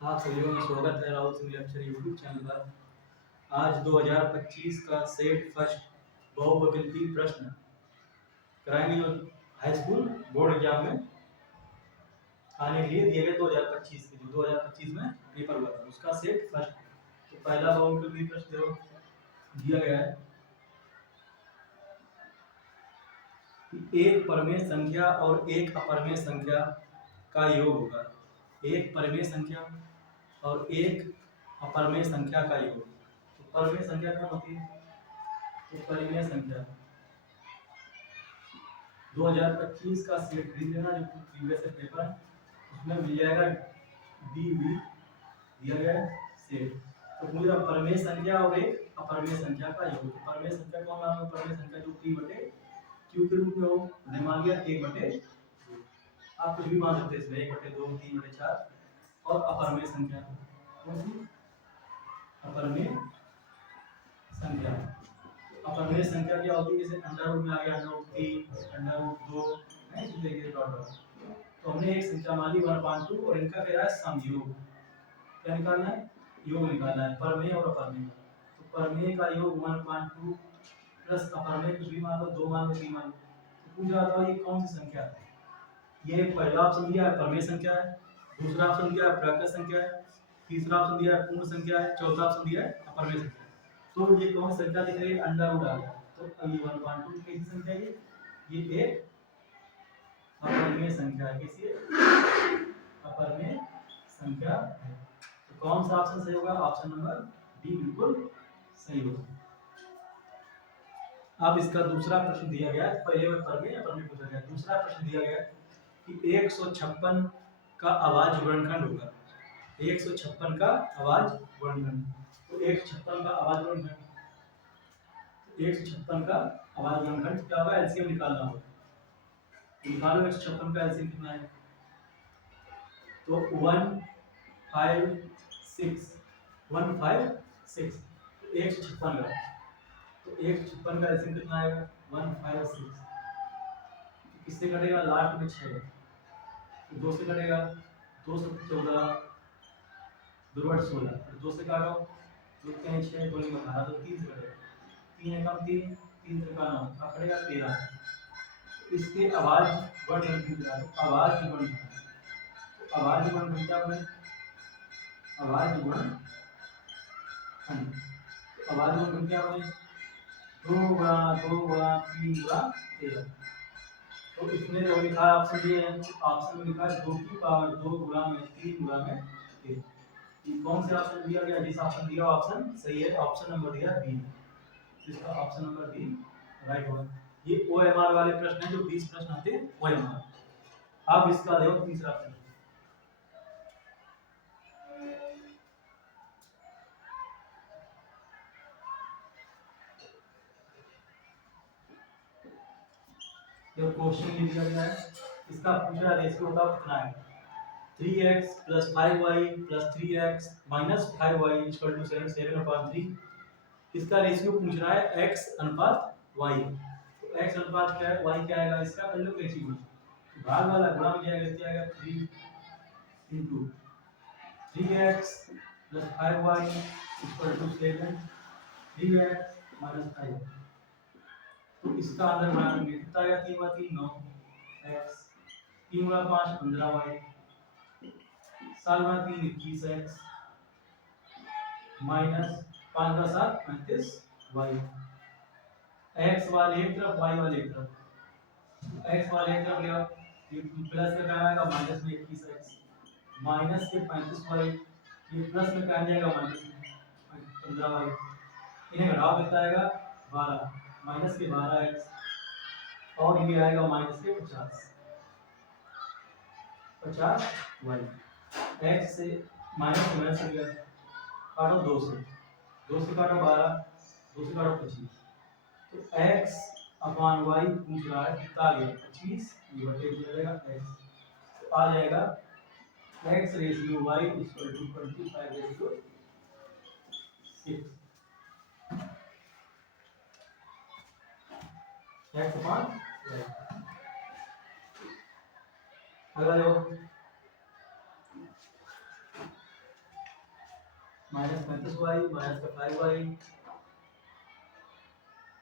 आप सभी का स्वागत है Rahul Singh lecture YouTube channel पर। आज 2025 का सेट फर्स्ट बहुविकल्पी प्रश्न कराएंगे जो हाई स्कूल बोर्ड एग्जाम में आने के लिए दिए गए 2025 के जो 2025 में पेपर हुआ था उसका सेट फर्स्ट। तो पहला बहुविकल्पी प्रश्न जो दिया गया है कि एक परिमेय संख्या और एक अपरिमेय संख्या का योग होगा। एक परिमेय संख्या और एक अपरिमेय संख्या का योग। तो परिमेय संख्या कौन होती है? तो परिमेय संख्या 2025 का सेट खरीद लेना जो प्रीवियस पेपर है उसमें मिल जाएगा बी बी दिया गया है सेट। तो मुझे परिमेय संख्या और एक अपरिमेय संख्या का योग। तो परिमेय संख्या कौन नाम है? परिमेय संख्या जो p बटे q के रूप में हो मैंने मान लिया 1 बटे 2। आप कुछ भी मान सकते हैं इसमें 1 बटे 2 3 बटे 4। और अपरिमेय संख्या कौन सी? अपरिमेय संख्या। अपरिमेय संख्या क्या होती है? जैसे अंडर रूट में आ गया अंडर रूट 3 अंडर रूट 2 है इस तरीके डॉट डॉट। तो हमने एक संख्या मान ली 1/2 और इनका कह रहा है सम योग। क्या निकालना है? योग निकालना है परिमेय और अपरिमेय। तो परिमेय का योग 1/2 प्लस अपरिमेय कुछ भी मान लो 2 मान लो 3 मान लो। तो पूछ रहा था ये कौन सी संख्या है? ये पहला ऑप्शन दिया है परिमेय संख्या है, दूसरा ऑप्शन दिया है प्राकृत संख्या है, तीसरा ऑप्शन दिया है पूर्ण संख्या है, चौथा ऑप्शन दिया है अपरिमेय संख्या। तो ये कौन सी संख्या दिख रही है? अंडर रूट आ गया। तो अब ये 1/2 कैसी संख्या है? ये एक अपरिमेय संख्या है। कैसी है? अपरिमेय संख्या है। तो कौन सा ऑप्शन सही होगा? ऑप्शन नंबर डी बिल्कुल सही होगा। अब इसका दूसरा प्रश्न दिया गया है। पहले में परिमेय अपरिमेय पूछा गया। दूसरा प्रश्न दिया गया कि 156 का अभाज्य गुणनखंड होगा। 156 का अभाज्य गुणनखंड। तो 156 का अभाज्य गुणनखंड 156 का अभाज्य गुणनखंड क्या होगा? एलसीएम निकालना होगा। निकालो 156 का एलसीएम कितना है? तो 156 156 156 का। तो 156 का एलसीएम कितना आएगा? 156। किससे कटेगा? लास्ट में 6 तो 2 से कटेगा 2 से 14 2 बटे 16 फिर 2 से काटो 2 के 6 2 में 18 तो 3 से कटेगा 3 एकम 3 3 से का 9 का कटेगा 13। इसके अभाज्य गुणनखंड निकालो। अभाज्य गुणनखंड तो अभाज्य गुणनखंड क्या बने? अभाज्य गुणनखंड अभाज्य गुणनखंड क्या बने? 2 गुणा 2 गुणा 3 गुणा 13। तो इसमें जो लिखा है ऑप्शन दिए हैं ऑप्शन में लिखा है 2 की पावर 2 गुणा में 3 गुणा में 13। ये कौन से ऑप्शन दिया गया? जिस ऑप्शन दिया ऑप्शन सही है। ऑप्शन नंबर दिया बी। इसका ऑप्शन नंबर बी राइट होगा। ये ओएमआर वाले प्रश्न हैं जो 20 प्रश्न आते हैं ओएमआर। अब इसका देखो तीसरा प्रश्न। जो क्वेश्चन दिया गया है इसका पूछा रेशियो का कितना है? 3x + 5y + 3x - 5y = 7/3। इसका रेशियो पूछ रहा है x अनुपात y। तो x अनुपात क्या है? y क्या आएगा? इसका कर लो कैसे गुणा। भाग वाला गुणा में जाएगा क्या आएगा? 3 * 3x + 5y = 7 3x - 5y। तो इसका अंदर बनाएंगे कितना आएगा? 3 × 3 9 x 3 × 5 15y 7 × 3 21x minus 5 × 7 35y। x वाले एक तरफ y वाले एक तरफ। x वाले एक तरफ लिया ये प्लस में क्या आएगा? माइनस में 21x माइनस के 35y ये प्लस में क्या जाएगा? माइनस में 15y। इन्हें घटाओ कितना आएगा? 12 माइनस के 12x और ये आएगा माइनस के 50y। x से माइनस हो गया काटो 2 से 2 से काटो 12 2 से काटो 25। तो x अपान y पूछ रहा है कितना आ गया? 25 ये बटे हो जाएगा x। तो आ जाएगा x रेशियो y = 25/6। x अपान y। अगला देखो माइनस 35y माइनस का 5y,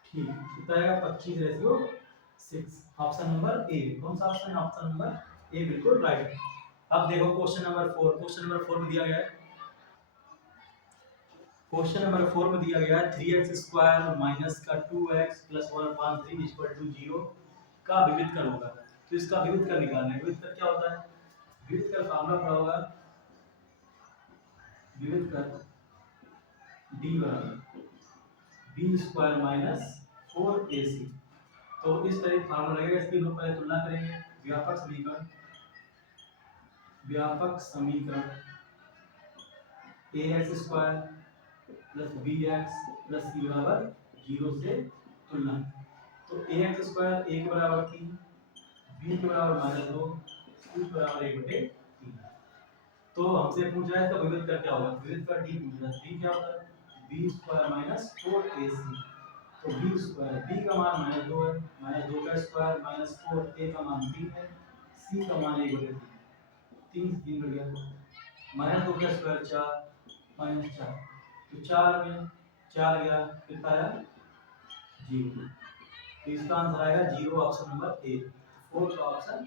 ठीक कितना आएगा 25/6। ऑप्शन नंबर ए, कौन सा ऑप्शन है? ऑप्शन नंबर ए बिल्कुल राइट। अब देखो क्वेश्चन नंबर 4, क्वेश्चन नंबर 4 में दिया गया है, क्वेश्चन नंबर 4 में दिया गया है 3x² माइनस का 2x प्लस 1/3 इक्वल टू 0 का विविध कर होगा। तो इसका विविध कर निकालना है। विविध कर क्या होता है? विविध कर फॉर्मूला पड़ा होगा, विविध कर d बराबर b² माइनस 4ac। तो इस तरह फॉर्मूला लगेगा। इसकी हम पहले तुलना करेंगे। व्यापक समीकरण, व्यापक समीकरण ax² plus bx plus c बराबर 0 से तुलना। तो ax² a के बराबर 3, b के बराबर -2, c के बराबर 1/3। तो हमसे पूछ रहा है इसका विविध कर क्या होगा? विविध कर d पूछ रहा है। d क्या होता है? b² minus 4ac। तो b² b का मान -2 है, -2 का स्क्वायर माइनस 4, a का मान 3 है, c का मान 1/3। 3 से 3 बढ़ गया, -2 का स्क्वायर 4 माइनस 4, तो 4 में 4 गया, कितना आया 0। तो इसका आंसर आएगा 0, ऑप्शन नंबर ए। 4 का ऑप्शन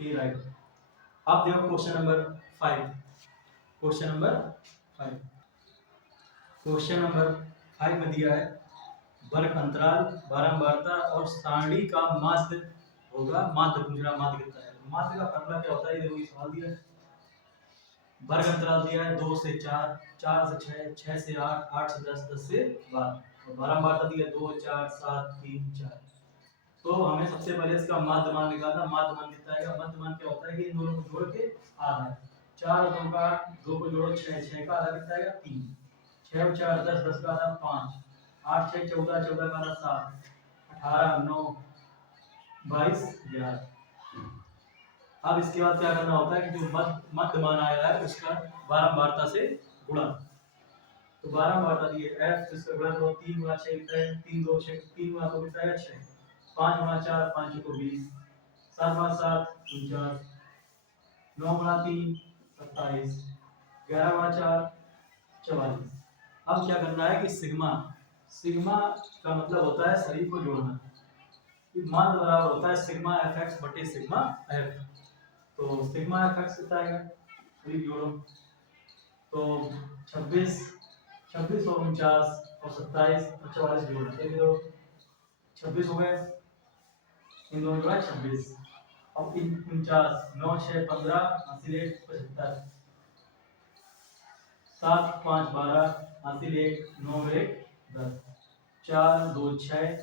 ए राइट। अब देखो question number 5, question number 5, question number 5 में दिया है वर्ग अंतराल, बारंबारता और सारणी का माध्य होगा। माध्य पूछ रहा, माध्य कितना है? माध्य का फॉर्मूला क्या होता है? ये देखो, ये सवाल दिया है। वर्ग अंतराल दिया है 2 से 4, 4 से 6, 6 से 8, 8 से 10, 10 से 12। और बारंबारता दिया 2, 4, 7, 3, 4। तो हमें सबसे पहले इसका माध्य मान निकालना। माध्य मान कितना आएगा? माध्य मान क्या होता है कि इन दोनों को जोड़ के आधा है। 4 और 2 का 2 को जोड़ो 6, 6 का आधा कितना आएगा 3, 6 और 4 10, 10 का आधा 5, 8 6 14, 14 का आधा 7, 18 9 22 11। अब इसके बाद क्या करना होता है कि जो मध्य मान आया है उसका बारंबारता से गुणा। तो बारंबारता दी है f, जिसका गुणा करो 3 गुणा 6 कितना है? 3 2 6, 3 गुणा 2 कितना है? 6, 5 गुणा 4 5 को 20, 7 गुणा 7 49, 9 गुणा 3 27, 11 गुणा 4 44। अब क्या करना है कि सिग्मा, सिग्मा का मतलब होता है शरीर को जोड़ना। माध्य बराबर होता है सिग्मा fx बटे सिग्मा f। तो सिग्मा fx कितना आएगा? शरीर जोड़ो तो 26, 26 और 49 और 27 और 44 जोड़ना। ये देखो 26 हो गए, इन दोनों जोड़ा 26। अब 49, 9 6 15, 80 1 75, 7 5 12, 80 1 9 1 10, 4 2 6,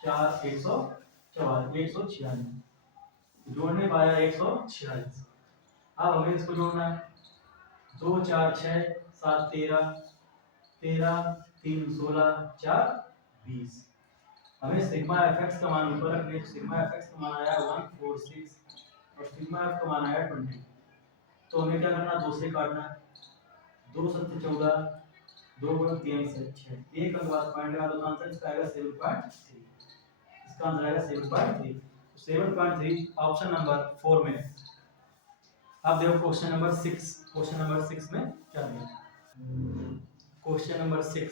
4 146, जोड़ने पाया 146। अब हमें इसको जोड़ना है। 2 4 6 7 13, 13 3 16 4 20। हमें सिग्मा fx का मान ऊपर रखने। सिग्मा fx का मान आया 146 और सिग्मा f का मान आया 20। तो हमें क्या करना? 2 से काटना है। 2 7 14, 2 गुणा 3 से 6, एक अंक बाद पॉइंट लगा दो तो आंसर इसका आएगा 7.3। इसका आंसर आएगा 7.3। 7.3 ऑप्शन नंबर 4 में है। अब देखो क्वेश्चन नंबर 6, क्वेश्चन नंबर 6 में क्या दिया? क्वेश्चन नंबर 6,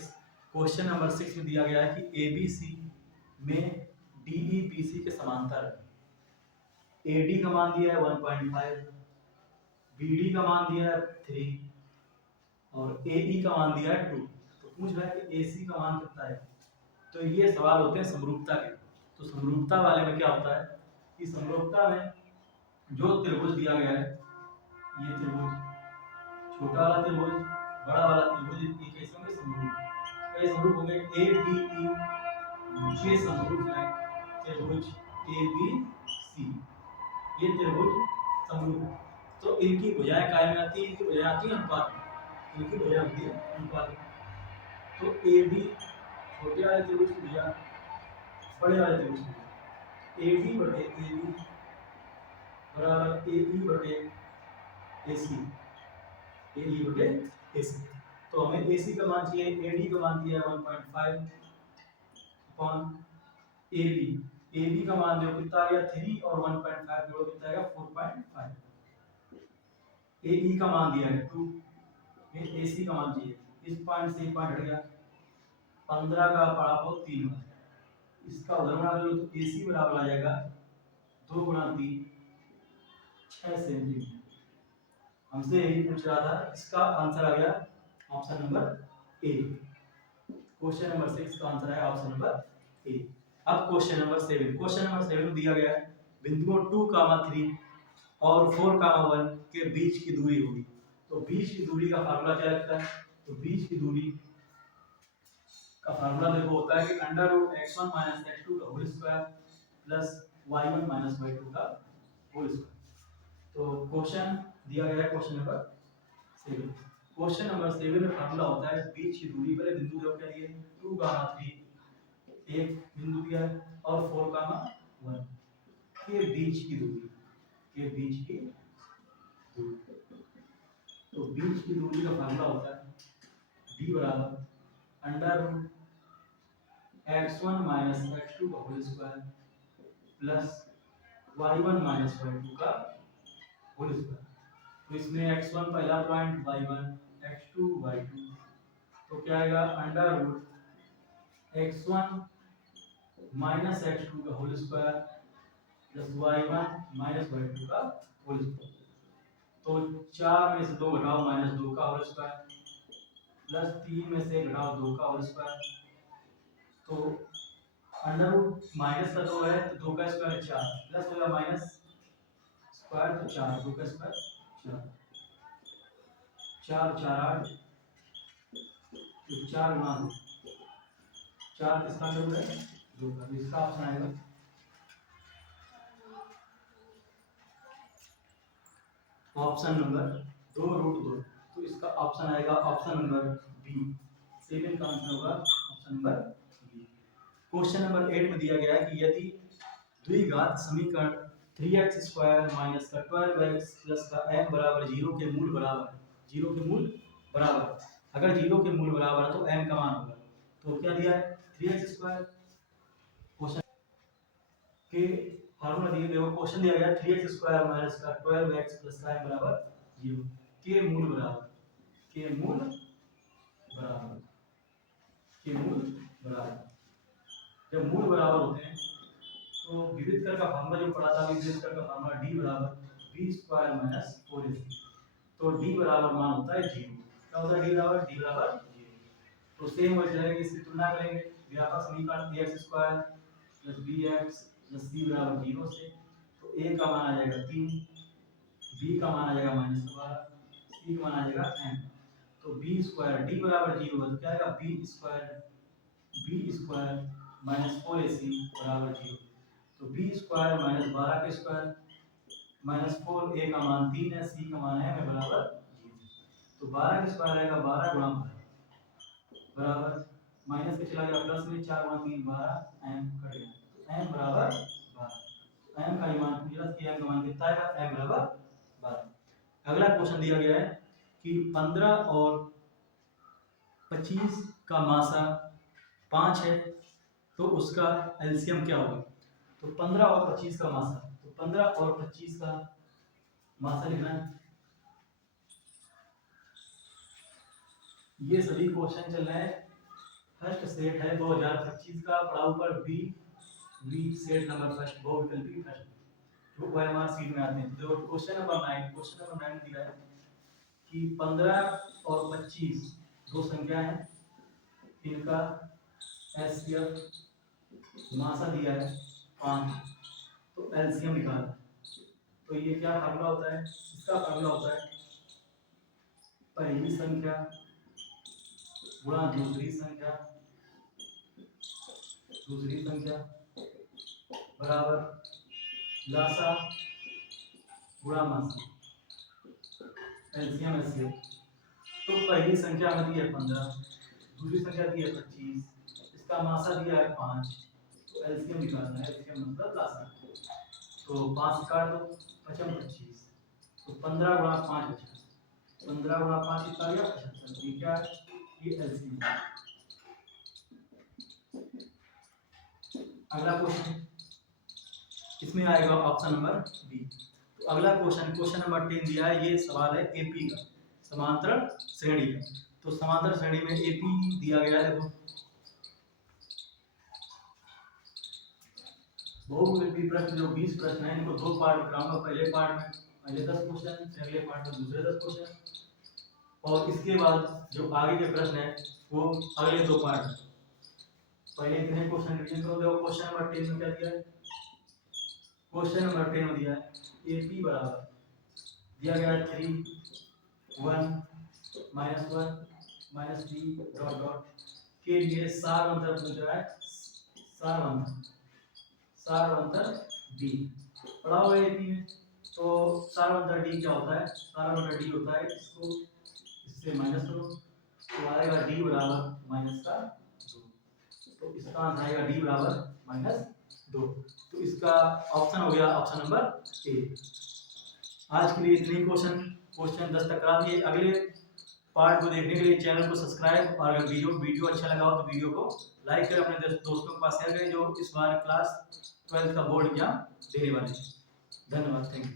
क्वेश्चन नंबर 6 में दिया गया है कि ABC में DE BC के समांतर है। AD का मान दिया है 1.5, BD का मान दिया है 3 और AE का मान दिया है 2। तो पूछ रहा है कि AC का मान कितना है? तो ये सवाल होते हैं समरूपता के। तो समरूपता वाले में क्या होता है कि समरूपता में जो त्रिभुज दिया गया है, ये त्रिभुज, छोटा वाला त्रिभुज, बड़ा वाला त्रिभुज, ये कैसे होंगे? समरूप। तो ये समरूप होंगे ADE, ये समरूप है त्रिभुज ABC, ये त्रिभुज समरूप है। तो इनकी भुजाएं काय में आती है? इनकी भुजाएं आती है अनुपात में। इनकी भुजाएं होती है अनुपात में। तो AB छोटे वाले त्रिभुज की भुजा, बड़े वाले त्रिभुज की भुजा, AD बटे AB बराबर AE बटे AC, AE बटे AC। तो हमें AC का मान चाहिए, AD का मान दिया है 1.5 अपॉन AB, AB का मान जो कितना आ गया 3 और 1.5 जोड़ो कितना आएगा 4.5। AE का मान दिया है 2, AC का मान चाहिए इस पॉइंट से पॉइंट हट गया, 15 का पारा को 3 बार, इसका उधर बना लो तो AC बराबर आ जाएगा 2 गुणा 3 6 सेंटीमीटर। हमसे यही पूछ रहा था, इसका आंसर आ गया option number A. Question number 6 का आंसर है ऑप्शन नंबर ए। अब क्वेश्चन नंबर 7, क्वेश्चन नंबर 7 दिया गया है बिंदुओं 2, 3 और 4, 1 के बीच की दूरी होगी। तो बीच की दूरी का फार्मूला क्या लगता है? तो बीच की दूरी का फार्मूला देखो होता है कि √x1 - x2 का whole square plus y1 - y2 का होल स्क्वायर। तो क्वेश्चन दिया गया है क्वेश्चन नंबर 7। क्वेश्चन नंबर 7 में फार्मूला होता है बीच की दूरी, पहले बिंदु देखो क्या दिए 2, 3 एक बिंदु दिया है और 4, 1 के बीच की दूरी, के बीच की दूरी। तो बीच की दूरी का फार्मूला होता है d बराबर √x1 - x2 का whole square plus y1 - y2 का होल स्क्वायर। तो इसमें x1 पहला पॉइंट, y1 x2 y2, तो क्या आएगा √x1 - x2 का whole square plus y1 - y2 का होल स्क्वायर। तो 4 में से 2 घटाओ -2 का होल स्क्वायर प्लस 3 में से घटाओ 2 का होल स्क्वायर। तो अंडर रूट माइनस का 2 है तो 2 का स्क्वायर 4 प्लस होगा माइनस स्क्वायर तो 4, 2 का स्क्वायर 4 4 4 8 तो 4 गुणा 2, 4 किसका अंडर है 2 का, तो इसका ऑप्शन आएगा ऑप्शन नंबर 2√2। तो इसका ऑप्शन आएगा ऑप्शन नंबर बी। 7 का आंसर होगा option number B. Question number 8 में दिया गया है कि यदि द्विघात समीकरण 3x² - 12x + m बराबर 0 के मूल बराबर है, 0 के मूल बराबर, अगर 0 के मूल बराबर है तो m का मान होगा। तो क्या दिया है 3x², क्वेश्चन के फार्मूला दिए, देखो क्वेश्चन दिया गया 3x² - 12x + m बराबर 0 के मूल बराबर, के मूल बराबर, के मूल बराबर। जब मूल बराबर होते हैं तो विविध कर का फार्मूला जो पढ़ा था, विविध कर का फार्मूला d बराबर b² - 4ac। तो d बराबर मान होता है 0। क्या होता है d बराबर 0। तो सेम वैसे है कि इसकी तुलना करेंगे व्यापक समीकरण ax² + bx + c बराबर 0 से। तो a का मान आ जाएगा 3, b का मान आ जाएगा -12, c का मान आ जाएगा m। तो b² d बराबर 0 है तो क्या आएगा b² - 4ac बराबर 0। तो b² - 12 के स्क्वायर -4, a का मान 3 है, c का मान है बराबर 0। तो 12 के स्क्वायर आएगा 12 गुणा 12 बराबर माइनस के चला गया प्लस में 4 गुणा 3 12 m कट गया, तो m बराबर 12। तो m का मान पूछा कि m का मान कितना आएगा, m बराबर 12। अगला क्वेश्चन दिया गया है कि 15 और 25 का मासा 5 है तो उसका एलसीएम क्या होगा। तो 15 और 25 का मासा, तो 15 और 25 का मासा लिखना है। ये सभी क्वेश्चन चल रहे हैं, फर्स्ट सेट है 2025 का, पड़ाव पर बी सेट नंबर फर्स्ट, बहुविकल्पी फर्स्ट जो ओएमआर सीट में आते हैं। तो क्वेश्चन नंबर 9 दिया है कि 15 और 25 दो संख्या है, इनका एचसीएफ मासा दिया है 5, तो एलसीएम निकालना। तो ये क्या फार्मूला होता है, इसका फार्मूला होता है पहली संख्या गुणा दूसरी संख्या बराबर लासा गुणा मासा, एलसीएम एचसीएफ। तो पहली संख्या हमें दी है 15, दूसरी संख्या दी है 25, इसका मासा दिया है 5, तो एलसीएम निकालना है, एलसीएम मतलब लासा। तो 5 काट दो 5 25, तो 15 गुणा 5 50, 15 गुणा 5 कितना आ गया 75। ये क्या है, ये एलसीएम। अगला क्वेश्चन इसमें आएगा ऑप्शन नंबर बी। तो अगला क्वेश्चन नंबर 10 दिया है, ये सवाल है एपी का समांतर श्रेणी का। तो समांतर श्रेणी में एपी दिया गया है। देखो बहुविकल्पी प्रश्न जो 20 प्रश्न है, इनको दो पार्ट में कराऊंगा। पहले पार्ट में पहले 10 क्वेश्चन, फिर अगले पार्ट में दूसरे 10 क्वेश्चन, और इसके बाद जो आगे के प्रश्न है वो अगले दो पार्ट में। पहले इतने क्वेश्चन रिवीजन करो। देखो क्वेश्चन नंबर 10 में क्या दिया है, क्वेश्चन नंबर 10 में दिया है एपी बराबर दिया गया है 3 1 -1 -b डॉट डॉट के लिए सार अंतर पूछ रहा है। सार अंतर डी पढ़ा हुआ है एपी में। तो सार अंतर डी क्या होता है, सार अंतर डी होता है, इसको इससे माइनस करो तो आएगा डी बराबर माइनस का 2। तो इसका आंसर आएगा डी बराबर -2। तो इसका ऑप्शन हो गया ऑप्शन नंबर ए। आज के लिए इतने क्वेश्चन 10 तक करा दिए। अगले पार्ट को देखने के लिए चैनल को सब्सक्राइब, और अगर वीडियो अच्छा लगा हो तो वीडियो को लाइक करें, अपने दोस्तों के पास शेयर करें जो इस बार क्लास 12 का बोर्ड एग्जाम देने वाले हैं। धन्यवाद, थैंक यू।